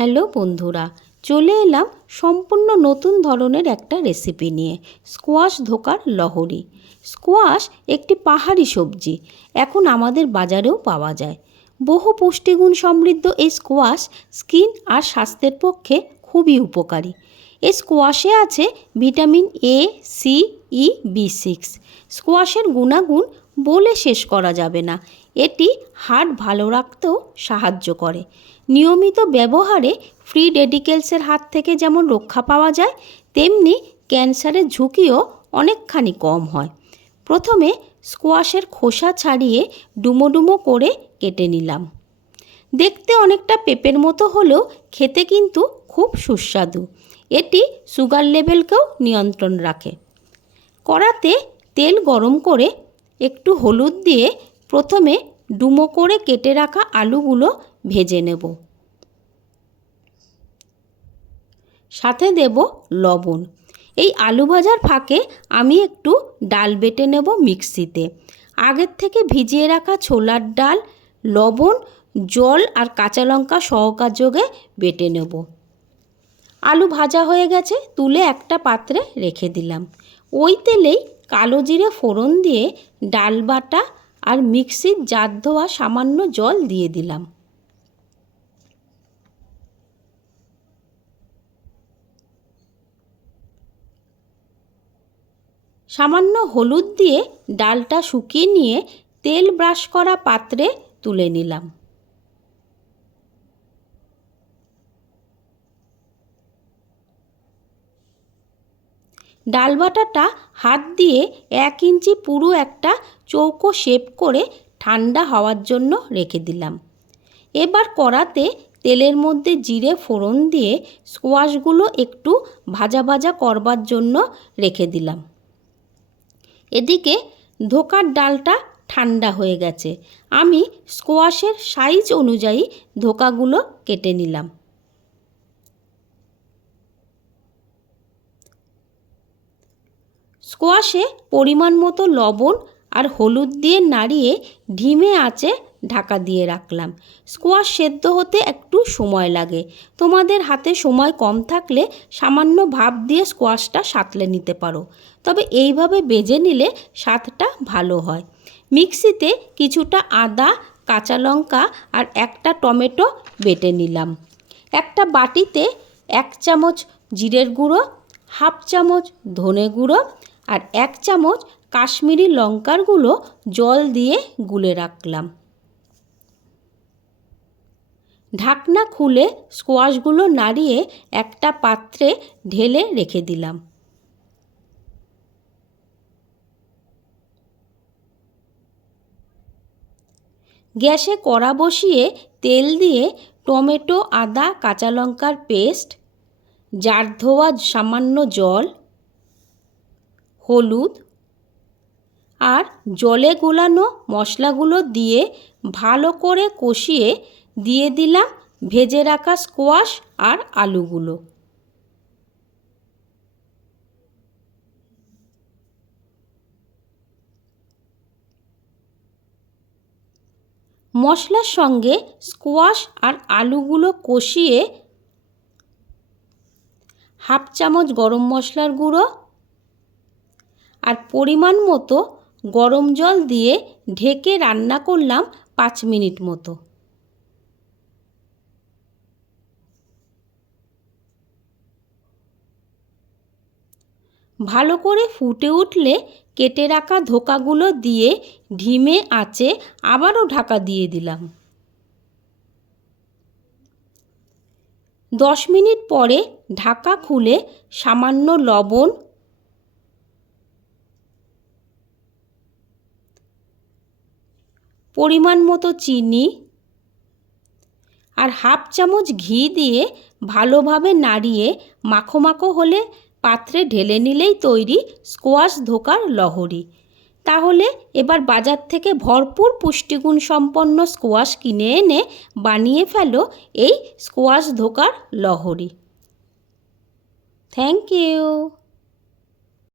Hello বন্ধুরা, চলে এলাম সম্পূর্ণ নতুন ধরনের একটা রেসিপি নিয়ে। স্কোয়াশ ধোকার লহরি। স্কোয়াশ একটি পাহাড়ি সবজি, এখন আমাদের বাজারেও পাওয়া যায়। বহু পুষ্টিগুণ সমৃদ্ধ এই স্কোয়াশ স্কিন আর স্বাস্থ্যের পক্ষে খুবই উপকারী। এই স্কোয়াশে আছে ভিটামিন এ, সি, ই, বি6। স্কোয়াশের গুণাগুণ বলে শেষ করা যাবে না। এটি হার্ট ভালো রাখতেও সাহায্য করে। নিয়মিত ব্যবহারে ফ্রি রেডিকেলসের হাত থেকে যেমন রক্ষা পাওয়া যায়, তেমনি ক্যান্সারের ঝুঁকিও অনেকখানি কম হয়। প্রথমে স্কোয়াশের খোসা ছাড়িয়ে ডুমো ডুমো করে কেটে নিলাম। দেখতে অনেকটা পেঁপের মতো হলেও খেতে কিন্তু খুব সুস্বাদু। এটি সুগার লেভেলকেও নিয়ন্ত্রণ রাখে। কড়াতে তেল গরম করে একটু হলুদ দিয়ে প্রথমে ডুমো করে কেটে রাখা আলুগুলো ভেজে নেব। সাথে দেব লবণ। এই আলু ভাজার ফাঁকে আমি একটু ডাল বেটে নেব মিক্সিতে। আগের থেকে ভিজিয়ে রাখা ছোলার ডাল, লবণ, জল আর কাঁচা লঙ্কা সহযোগে বেটে নেব। আলু ভাজা হয়ে গেছে, তুলে একটা পাত্রে রেখে দিলাম। ওই তেলেই কালো জিরে ফোড়ন দিয়ে ডাল বাটা আর মিক্সির জার ধোয়া সামান্য জল দিয়ে দিলাম। সামান্য হলুদ দিয়ে ডালটা শুকিয়ে নিয়ে তেল ব্রাশ করা পাত্রে তুলে নিলাম। ডাল বাটাটা হাত দিয়ে 1 ইঞ্চি পুরো একটা চৌকো শেপ করে ঠান্ডা হওয়ার জন্য রেখে দিলাম। এবার কড়াতে তেলের মধ্যে জিরে ফোড়ন দিয়ে স্কোয়াশগুলো একটু ভাজা ভাজা করবার জন্য রেখে দিলাম। এদিকে ধোকার ডালটা ঠান্ডা হয়ে গেছে। আমি স্কোয়াশের সাইজ অনুযায়ী ধোকাগুলো কেটে নিলাম। স্কোয়াশে পরিমাণ মতো লবণ আর হলুদ দিয়ে নাড়িয়ে ধিমে আঁচে ঢাকা দিয়ে রাখলাম। স্কোয়াশ সেদ্ধ হতে একটু সময় লাগে। তোমাদের হাতে সময় কম থাকলে সামান্য ভাপ দিয়ে স্কোয়াশটা সাঁতলে নিতে পারো, তবে এইভাবে বেজে নিলে স্বাদটা ভালো হয়। মিক্সিতে কিছুটা আদা, কাঁচা লঙ্কা আর একটা টমেটো বেটে নিলাম। একটা বাটিতে 1 চামচ জিরের গুঁড়ো, 1/2 চামচ ধনে গুঁড়ো আর 1 চামচ কাশ্মীরি লঙ্কার গুঁড়ো জল দিয়ে গুলে রাখলাম। ঢাকনা খুলে স্কোয়াশগুলো নাড়িয়ে একটা পাত্রে ঢেলে রেখে দিলাম। গ্যাসে কড়া বসিয়ে তেল দিয়ে টমেটো, আদা, কাঁচা লঙ্কার পেস্ট, জার ধোয়া সামান্য জল, হলুদ আর জলে গোলানো মশলাগুলো দিয়ে ভালো করে কষিয়ে দিয়ে দিলাম ভেজে রাখা স্কোয়াশ আর আলুগুলো। মশলার সঙ্গে স্কোয়াশ আর আলুগুলো কষিয়ে 1/2 চামচ গরম মশলার গুঁড়ো আর পরিমাণ মতো গরম জল দিয়ে ঢেকে রান্না করলাম 5 মিনিট মতো। ভালো করে ফুটে উঠলে কেটে রাখা ধোকাগুলো দিয়ে ধিমে আঁচে আবারও ঢাকা দিয়ে দিলাম। 10 মিনিট পরে ঢাকা খুলে সামান্য লবণ, পরিমাণ মতো চিনি আর 1/2 চামচ ঘি দিয়ে ভালোভাবে নাড়িয়ে মাখো মাখো হলে পাত্রে ঢেলে নিলেই তৈরি স্কোয়াশ ধোকার লহরি। তাহলে এবার বাজার থেকে ভরপুর পুষ্টিগুণ সম্পন্ন স্কোয়াশ কিনে এনে বানিয়ে ফেলো এই স্কোয়াশ ধোকার লহরি। Thank you.